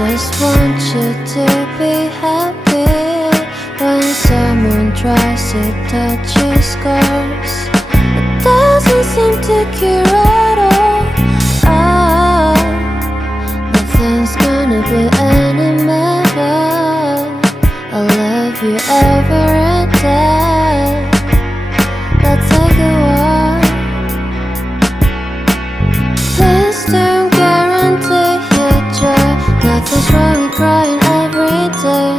just want you to be happy. When someone tries to touch your scars, it doesn't seem to cure at all. Nothing's gonna be any better. I'll love you ever and day. Let's take a walk. Please don't guarantee your joy. Nothing's wrong with crying every day.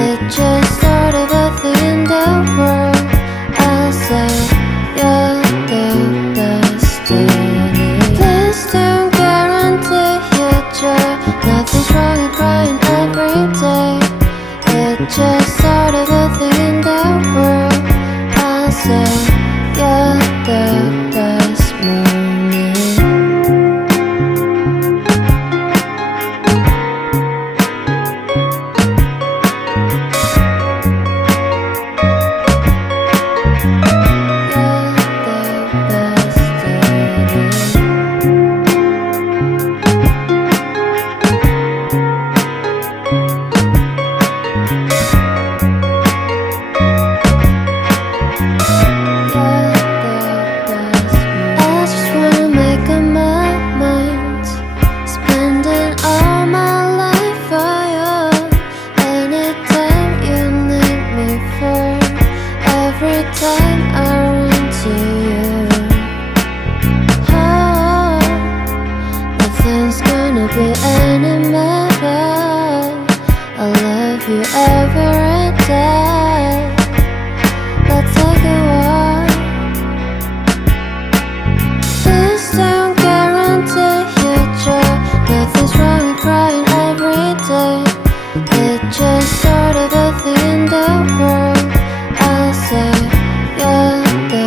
It's just sort of a thing in the world. I'll say you're the destiny. Please don't guarantee your joy. Nothing's wrong with crying every day. It's just sort of a thing in the world. I'll say you're the best morning. Be any matter. I'll love you ever and day. Let's take a walk. Please don't guarantee your joy. Nothing's wrong with crying every day. It's just sort of a thing in the world. I'll say you're the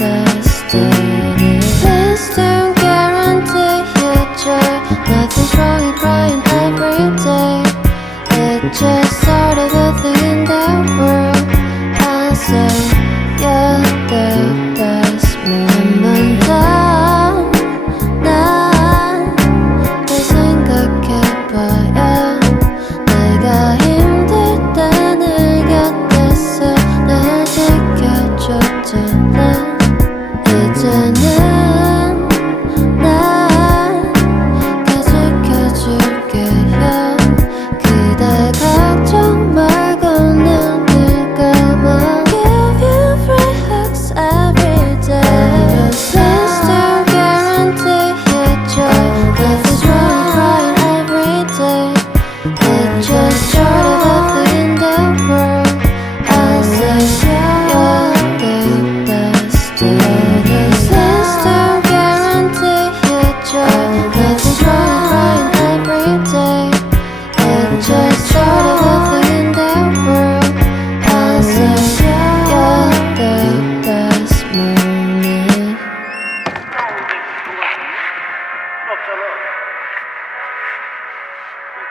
destiny. Please don't guarantee your joy. Nothing's wrong with crying every day. It's just sort of a thing in the world. I'll say you're the best moment. 난 널 생각해봐요. 내가 힘들 때 내 곁에서 날 지켜줬잖아. 이제는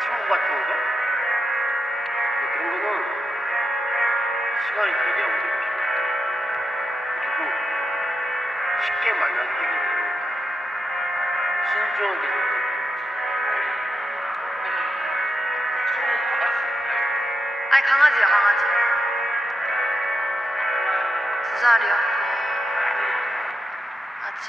친구 같은 거? 그런 거는 시간이 되게 오래 필요해. 그리고 쉽게 만나도 되게 필요해. 신중하게 해야 돼. 아니 강아지야 강아지. 2살이요. 아직.